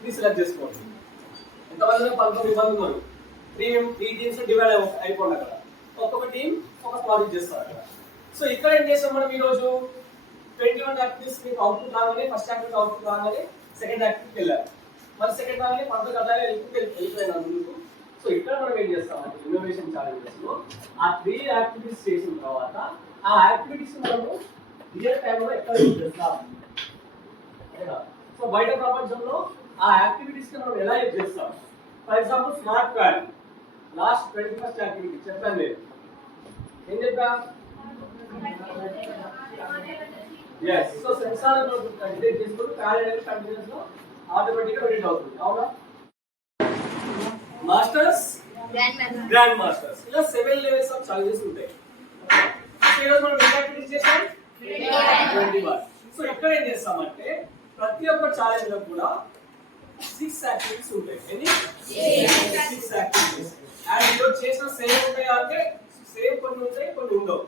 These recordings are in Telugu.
ఇది సెలెక్ట్ చేసుకోండి. ఎంతమంది 19 మంది ఉన్నారు. 3 టీమ్స్ డివైడ్ అయిపోండి. అక్కడ ఒక్కొక్క టీం ఒక ప్రాజెక్ట్ చేస్తారు అక్కడ. సో ఇక్కడ ఏం చేస్తాం మనం ఈరోజు 21 యాక్టివిటీస్ మీకు అవుట్పుట్ రాగానే ఫస్ట్ యాక్టివిటీ అవుట్పుట్ రాగానే సెకండ్ యాక్టివిటీకి వెళ్ళారు. మరి సెకండ్ రాగానే పద్ధతి అలాగే వెళ్ళిపోయినాం ముందుకు. సో ఇక్కడ మనం ఏం చేస్తామంటే ఇన్నోవేషన్ ఛాలెంజెస్ లో ఆ 3 యాక్టివిటీస్ చేసిన తర్వాత ఆ యాక్టివిటీస్ మనము రియల్ టైంలో ఎక్కడ యూజ్ చేస్తాం. సో బయట ప్రపంచంలో ఆ యాక్టివిటీస్ మనం ఎలా యూజ్ చేస్తాం. For example smart pad last 21st activity చెప్పాను నేను. ఏం చెప్పా? yes. సో సెన్సార్ డిటెక్ట్ చేసుకుంటూ ప్యాడ్ అనేది కంటిన్యూస్ గా ఆటోమేటిక్ గా రీడ్ అవుతుంది. అవునా? మాస్టర్స్, గ్రాండ్ మాస్టర్స్, ఇలా 7 లెవెల్స్ ఆఫ్ ఛాలెంజెస్ ఉంటాయి. ఈరోజు మనం ఎన్ని యాక్టివిటీస్ చేస్తాం? 21. సో ఇక్కడ ఏం చేస్తామంటే ప్రతి ఒక్క ఛాలెంజ్ లో కూడా 6 యాక్టివిటీస్ ఉంటాయి. ఎన్ని? 6 యాక్టివిటీస్. అండ్ ఈరోజు చేసిన సేమ్ ఉంటాయి అంటే సేమ్ కొన్ని ఉంటాయి, కొన్ని ఉండవు.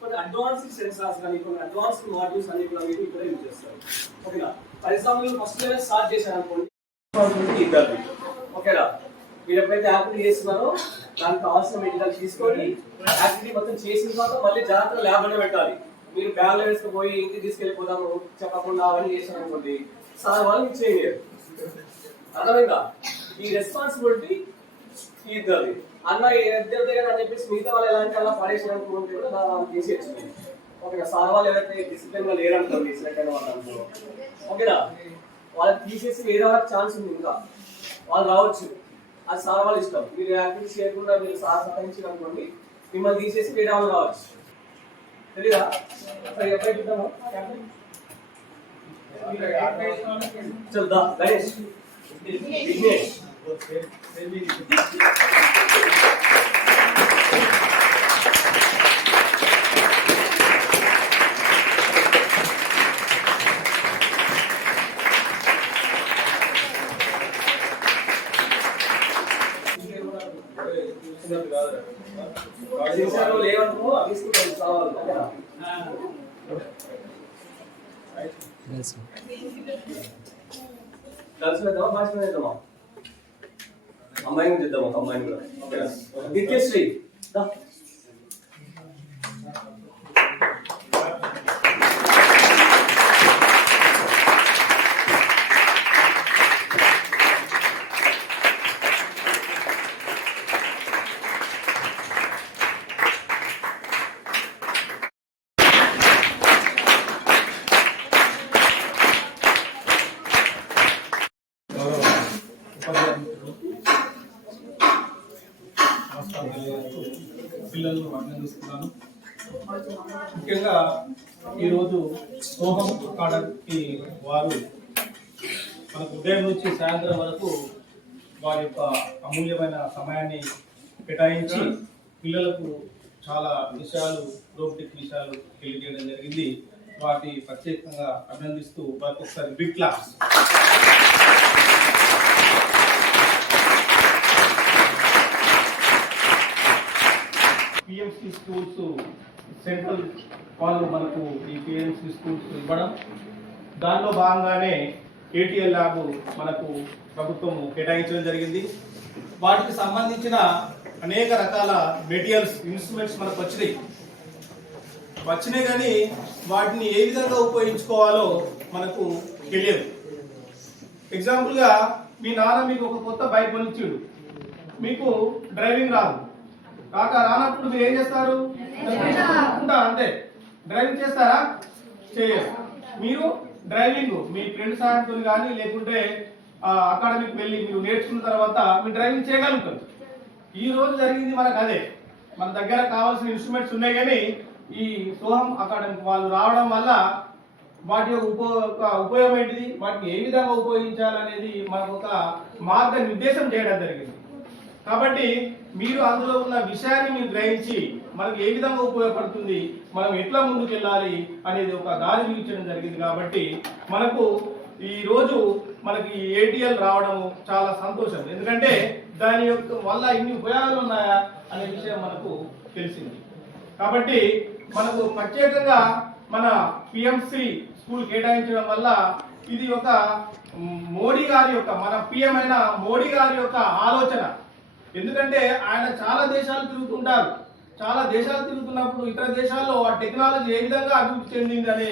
కొన్ని అడ్వాన్స్డ్ సెన్సార్స్ కానీ కొన్ని అడ్వాన్స్డ్ మాడ్యూల్స్ అన్ని కూడా మీరు ఇక్కడ యూజ్ చేస్తారు. ఓకేనా? For example first level start చేశారు అనుకోండి. ఓకేనా? మీరు ఎప్పుడైతే యాక్టివిటీ చేస్తున్నారో దానికి కావాల్సిన మెటీరియల్ తీసుకొని యాక్టివిటీ మొత్తం చేసిన తర్వాత మళ్ళీ జాగ్రత్తగా ల్యాబ్ అనే పెట్టాలి. మీరు బ్యాగ్లో వేసుకుపోయి ఇంటికి తీసుకెళ్ళిపోదాము చెప్పకుండా అవన్నీ చేశారు అనుకోండి, సార్ వాళ్ళు మీకు చేయలేరు. అర్థమైందా? ఈ రెస్పాన్సిబిలిటీ ఇద్దరిది. అన్న ఇద్దరి దగ్గర అని చెప్పేసి మిగతా వాళ్ళు ఎలాంటి అలా పడేసిన అనుకుంటే కూడా దాన్ని తీసేయచ్చు. ఓకేనా? సార్ వాళ్ళు ఎవరైతే డిసిప్లిన్ గా లేరనుకోండి సెలెక్ట్ అయిన వాళ్ళు అనుకో, ఓకేనా, వాళ్ళకి తీసేసి వేరే వాళ్ళకి ఛాన్స్ ఉంది. ఇంకా వాళ్ళు రావచ్చు, అది సార్ వాళ్ళు ఇష్టం. మీరు యాక్టివిటీస్ చేయకుండా మీరు సార్ సతాయించారు అనుకోండి, మిమ్మల్ని తీసేసి వేరే వాళ్ళు రావచ్చు. తెలీదా? చల్దా గణేష్, విఘ్నేష్, లేవనుకో అభిస్తుంది కావాలి. కలిసి వెళ్దామా భాష వెళ్దామా? అమ్మాయిని చేద్దాం, ఒక అమ్మాయిని కూడా. ఓకేనా? నిత్యశ్రీ పిల్లలను అభినందిస్తున్నాను. ముఖ్యంగా ఈరోజు సోహం అకాడమీ వారు మనకు ఉదయం నుంచి సాయంత్రం వరకు వారి యొక్క అమూల్యమైన సమయాన్ని కేటాయించి పిల్లలకు చాలా విషయాలు, రోబోటిక్ విషయాలు తెలియజేయడం జరిగింది. వాటి ప్రత్యేకంగా అభినందిస్తూ వారికి ఒకసారి big class. PMC schools central వాళ్ళు మనకు ఈ పిఎంసి స్కూల్స్ ఇవ్వడం, దానిలో భాగంగానే ఏటీఎల్ ల్యాబ్ మనకు ప్రభుత్వం కేటాయించడం జరిగింది. వాటికి సంబంధించిన అనేక రకాల మెటీరియల్స్, ఇన్స్ట్రుమెంట్స్ మనకు వచ్చినాయి కానీ వాటిని ఏ విధంగా ఉపయోగించుకోవాలో మనకు తెలియదు. ఎగ్జాంపుల్గా మీ నాన్న మీకు ఒక కొత్త బైక్ కొనిచ్చాడు, మీకు డ్రైవింగ్ రాదు. రానప్పుడు మీరు ఏం చేస్తారు? అంతే. డ్రైవింగ్ చేస్తారా? చేయరు. మీరు డ్రైవింగ్ మీ ఫ్రెండ్ సాయంతో కానీ లేకుంటే అకాడమీకి వెళ్ళి మీరు నేర్చుకున్న తర్వాత మీరు డ్రైవింగ్ చేయగలుగుతారు. ఈ రోజు జరిగింది మనకు అదే. మన దగ్గర కావాల్సిన ఇన్స్ట్రుమెంట్స్ ఉన్నాయి కానీ ఈ సోహం అకాడమీకి వాళ్ళు రావడం వల్ల వాటి యొక్క ఉపయోగం ఏంటిది, వాటిని ఏ విధంగా ఉపయోగించాలనేది మనకు ఒక మార్గనిర్దేశం చేయడం జరిగింది. కాబట్టి మీరు అందులో ఉన్న విషయాన్ని మీరు గ్రహించి మనకు ఏ విధంగా ఉపయోగపడుతుంది, మనం ఎట్లా ముందుకు వెళ్ళాలి అనేది ఒక దారి చూపించడం జరిగింది. కాబట్టి మనకు ఈ రోజు మనకి ఏటీఎల్ రావడం చాలా సంతోషం. ఎందుకంటే దాని యొక్క వల్ల ఇన్ని ఉపయోగాలు ఉన్నాయా అనే విషయం మనకు తెలిసింది. కాబట్టి మనకు ప్రత్యేకంగా మన పిఎంసి స్కూల్ కేటాయించడం వల్ల ఇది ఒక మోడీ గారి యొక్క మన పిఎం అయిన మోడీ గారి యొక్క ఆలోచన. ఎందుకంటే ఆయన చాలా దేశాలు తిరుగుతుంటారు. చాలా దేశాలు తిరుగుతున్నప్పుడు ఇతర దేశాల్లో ఆ టెక్నాలజీ ఏ విధంగా అభివృద్ధి చెందింది అనే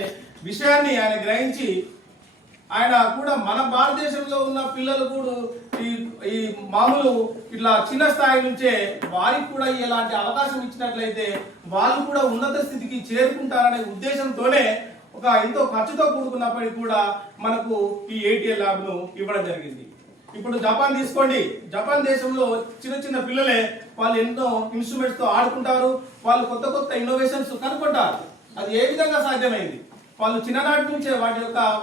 విషయాన్ని ఆయన గ్రహించి ఆయన కూడా మన భారతదేశంలో ఉన్న పిల్లలు కూడా ఈ మామూలు ఇట్లా చిన్న స్థాయి నుంచే వారికి కూడా ఇలాంటి అవకాశం ఇచ్చినట్లయితే వాళ్ళు కూడా ఉన్నత స్థితికి చేరుకుంటారనే ఉద్దేశంతోనే ఒక ఎంతో ఖర్చుతో కూడుకున్నప్పటికీ కూడా మనకు ఈ ATL ల్యాబ్ ను ఇవ్వడం జరిగింది. ఇప్పుడు జపాన్ తీసుకోండి. జపాన్ దేశంలో చిన్న చిన్న పిల్లలే వాళ్ళు ఎన్నో ఇన్స్ట్రుమెంట్స్ తో ఆడుకుంటారు. వాళ్ళు కొత్త కొత్త ఇన్నోవేషన్స్ కనుక్కుంటారు. అది ఏ విధంగా సాధ్యమైంది? వాళ్ళు చిన్ననాటి నుంచే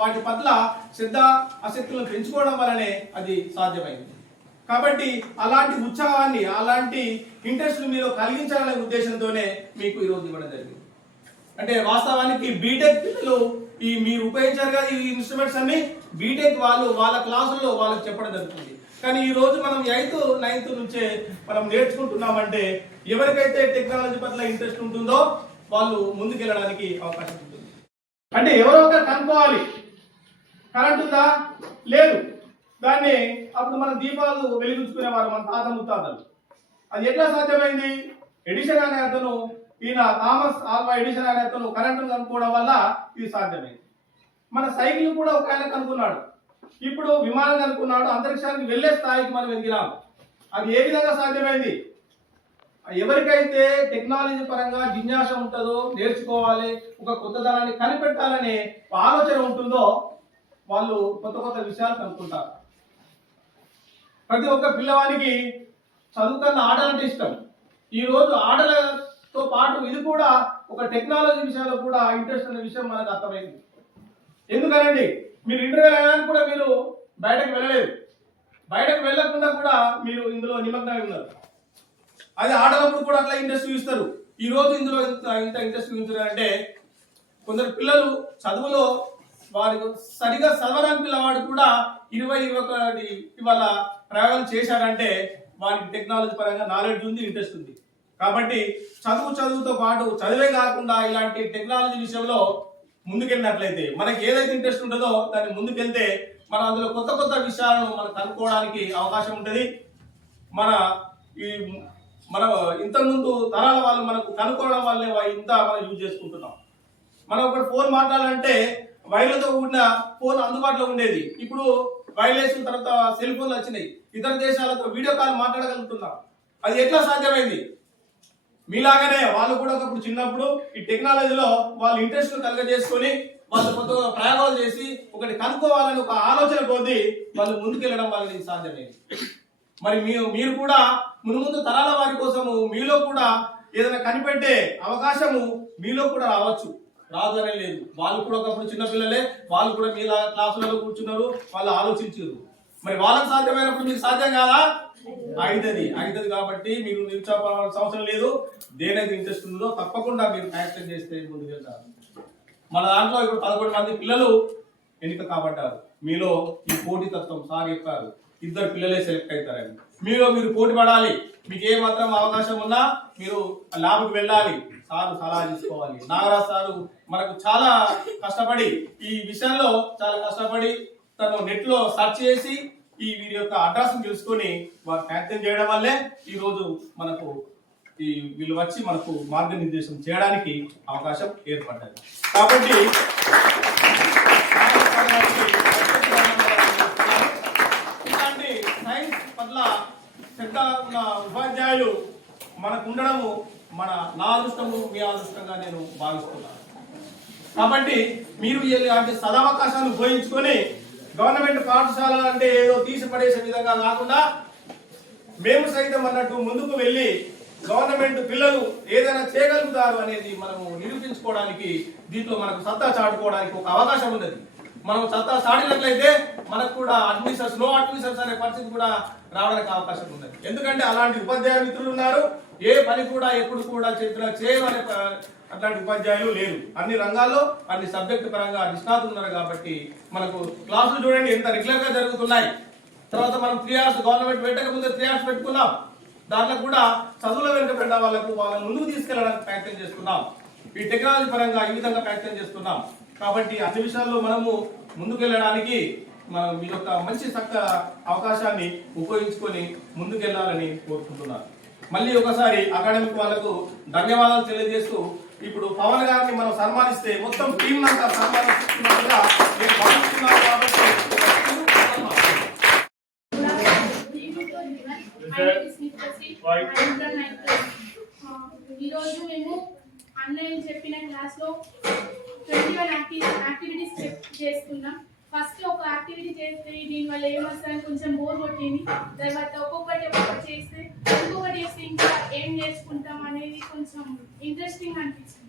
వాటి పట్ల శ్రద్ధ ఆసక్తులను పెంచుకోవడం వల్లనే అది సాధ్యమైంది. కాబట్టి అలాంటి ఉత్సాహాన్ని అలాంటి ఇంట్రెస్ట్ మీరు కలిగించాలనే ఉద్దేశంతోనే మీకు ఈరోజు ఇవ్వడం జరిగింది. అంటే వాస్తవానికి బీటెక్ పిల్లలు మీరు ఉపయోగించారు కదా ఈ ఇన్స్ట్రుమెంట్స్ అన్ని బీటెక్ వాళ్ళు వాళ్ళ క్లాసుల్లో వాళ్ళకి చెప్పడం జరుగుతుంది. కానీ ఈ రోజు మనం 8th 9th నుంచే మనం నేర్చుకుంటున్నామంటే ఎవరికైతే టెక్నాలజీ పట్ల ఇంట్రెస్ట్ ఉంటుందో వాళ్ళు ముందుకెళ్ళడానికి అవకాశం ఉంటుంది. అంటే ఎవరో ఒకరు కనుక్కోవాలి. కరెంట్ ఉందా? లేదు. దాన్ని అప్పుడు మనం దీపాలు వెలిగించుకునేవారు మన తాత ముత్తాతలు. అది ఎట్లా సాధ్యమైంది? ఎడిషన్ అనే అతను థామస్ ఆల్వా ఎడిషన్ అనే అతను కరెంటును కనుక్కోవడం వల్ల ఇది సాధ్యమైంది. మన సైకిల్ కూడా ఒక ఆయన కనుక్కున్నాడు. ఇప్పుడు విమానం కనుక్కున్నాడు. అంతరిక్షానికి వెళ్లే స్థాయికి మనం ఎదిగినాం. అది ఏ విధంగా సాధ్యమైంది? ఎవరికైతే టెక్నాలజీ పరంగా జిజ్ఞాస ఉంటుందో, నేర్చుకోవాలి, ఒక కొత్తదనాన్ని కనిపెట్టాలనే ఆలోచన ఉంటుందో వాళ్ళు కొత్త కొత్త విషయాలు కనుక్కుంటారు. ప్రతి ఒక్క పిల్లవానికి చదువుకున్న ఆటలంటే ఇష్టం. ఈ రోజు ఆటలతో పాటు ఇది కూడా ఒక టెక్నాలజీ విషయాల్లో కూడా ఇంట్రెస్ట్ అనే విషయం మనకు అర్థమైంది. ఎందుకనండి మీరు ఇంటర్వ్యూలు అయినా కూడా మీరు బయటకు వెళ్ళలేదు. బయటకు వెళ్ళకుండా కూడా మీరు ఇందులో నిమగ్నమై ఉన్నారు. అది ఆటలప్పుడు కూడా అట్లా ఇంట్రెస్ట్ చూపిస్తారు. ఈ రోజు ఇందులో ఇంత ఇంట్రెస్ట్ చూపించారంటే కొందరు పిల్లలు చదువులో వారికి సరిగా చదవడానికి పిల్లవాడు కూడా 20-21 ఇవాళ ప్రయోగాలు చేశాడంటే వారికి టెక్నాలజీ పరంగా నాలెడ్జ్ ఉంది, ఇంట్రెస్ట్ ఉంది. కాబట్టి చదువుతో పాటు చదివే కాకుండా ఇలాంటి టెక్నాలజీ విషయంలో ముందుకెళ్ళినట్లయితే మనకి ఏదైతే ఇంట్రెస్ట్ ఉంటుందో దాన్ని ముందుకెళ్తే మనం అందులో కొత్త కొత్త విషయాలను మనం కనుక్కోవడానికి అవకాశం ఉంటుంది. మన ఇంతకుముందు తరాల వాళ్ళు మనకు కనుక్కోవడం వల్లే ఇంత మనం యూజ్ చేసుకుంటున్నాం. మనం ఒకటి ఫోన్ మాట్లాడాలంటే వైర్లతో కూడిన ఫోన్ అందుబాటులో ఉండేది. ఇప్పుడు వైర్లెస్ తర్వాత సెల్ ఫోన్లు వచ్చినాయి. ఇతర దేశాలతో వీడియో కాల్ మాట్లాడగలుగుతున్నాం. అది ఎట్లా సాధ్యమైంది? మీలాగానే వాళ్ళు కూడా ఒకప్పుడు చిన్నప్పుడు ఈ టెక్నాలజీలో వాళ్ళు ఇంట్రెస్ట్ కలుగజేసుకొని వాళ్ళు కొత్త ప్రయోగాలు చేసి ఒకటి కనుక్కోవాలని ఒక ఆలోచన కొద్ది వాళ్ళు ముందుకెళ్ళడం వల్ల ఇది సాధ్యమైంది. మరి మీరు కూడా ముందు తరాల వారి కోసము మీలో కూడా ఏదైనా కనిపెట్టే అవకాశము మీలో కూడా రావచ్చు. రాదు అనే లేదు. వాళ్ళు కూడా ఒకప్పుడు చిన్నపిల్లలే, వాళ్ళు కూడా మీలా క్లాసులలో కూర్చున్నారు, వాళ్ళు ఆలోచించారు. మరి వాళ్ళకి సాధ్యమైనప్పుడు మీకు సాధ్యం కాదా? అవుతుంది కాబట్టి మీరు నిరుత్సాహపడాల్సిన అవసరం లేదు. దేనైతే ఇంట్రెస్ట్ ఉందో తప్పకుండా మీరు ప్రయత్నం చేస్తే ముందుకెళ్తారు. మన దాంట్లో ఇప్పుడు 11 మంది పిల్లలు ఎన్నిక కాబట్టారు. మీలో ఈ పోటీ తత్వం సార్ చెప్పారు, 2 పిల్లలే సెలెక్ట్ అవుతారని. మీరు పోటీ పడాలి. మీకు ఏ మాత్రం అవకాశం ఉన్నా మీరు ల్యాబ్కి వెళ్ళాలి, సార్ సలహా తీసుకోవాలి. నాగరాజ్ సారు మనకు చాలా కష్టపడి ఈ విషయంలో చాలా కష్టపడి తను నెట్ లో సెర్చ్ చేసి వీరి యొక్క అడ్రస్ తెలుసుకొని వారు ప్రయత్నం చేయడం వల్లే ఈ రోజు మనకు వీళ్ళు వచ్చి మనకు మార్గనిర్దేశం చేయడానికి అవకాశం ఏర్పడ్డది. కాబట్టి ఇలాంటి సైన్స్ పట్ల శ్రద్ధ ఉన్న ఉపాధ్యాయులు మనకు ఉండడము నా అదృష్టము, మీ అదృష్టంగా నేను భావిస్తున్నాను. కాబట్టి మీరు ఇలాంటి సదవకాశాలు ఉపయోగించుకొని గవర్నమెంట్ పాఠశాల అంటే ఏదో తీసి పడేసే విధంగా కాకుండా మేము సైతం అన్నట్టు ముందుకు వెళ్ళి గవర్నమెంట్ పిల్లలు ఏదైనా చేయగలుగుతారు అనేది మనము నిరూపించుకోవడానికి, దీంట్లో మనకు సత్తా చాటుకోవడానికి ఒక అవకాశం ఉన్నది. మనం సత్తా చాటినట్లయితే మనకు కూడా నో అడ్మిషన్స్ అనే పరిస్థితి కూడా రావడానికి అవకాశం ఉన్నది. ఎందుకంటే అలాంటి ఉపాధ్యాయ మిత్రులు ఉన్నారు. ఏ పని కూడా ఎప్పుడు కూడా చేయమనే అట్లాంటి ఉపాధ్యాయులు లేరు. అన్ని రంగాల్లో అన్ని సబ్జెక్టు పరంగా నిష్ణాతులు ఉన్నారు. కాబట్టి మనకు క్లాసులు చూడండి ఎంత రెగ్యులర్ గా జరుగుతున్నాయి. తర్వాత మనం 3 hours గవర్నమెంట్ పెట్టక ముందే 3 hours పెట్టుకున్నాం. దాంట్లో కూడా చదువుల వెనుకబడ్డ వాళ్ళని ముందుకు తీసుకెళ్ళడానికి ప్రయత్నం చేస్తున్నాం. ఈ టెక్నాలజీ పరంగా ఈ విధంగా ప్రయత్నం చేస్తున్నాం. కాబట్టి అన్ని విషయాల్లో మనము ముందుకు వెళ్ళడానికి మనం మీ యొక్క మంచి చక్క అవకాశాన్ని ఉపయోగించుకొని ముందుకెళ్లాలని కోరుకుంటున్నాను. మళ్ళీ ఒకసారి అకాడమిక్ వాళ్ళకు ధన్యవాదాలు తెలియజేస్తూ ఇప్పుడు పవన్ గారిని మనం సన్మానిస్తే మొత్తం టీం అంతా సన్మానిస్తున్నట్టుగా నేను భావిస్తున్నాను. కాబట్టి ఈరోజు మేము అన్నయ్య చెప్పిన క్లాస్లో 21 యాక్టివిటీస్ చేస్తున్నాం. ఫస్ట్ ఒక యాక్టివిటీ చేస్తే దీనివల్ల ఏమొస్తుందని కొంచెం బోర్ కొట్టింది. తర్వాత ఒక్కొక్కటి చేస్తే ఇంకొకటి చేస్తే ఇంకా ఏం నేర్చుకుంటాం అనేది కొంచెం ఇంట్రెస్టింగ్ అనిపించింది.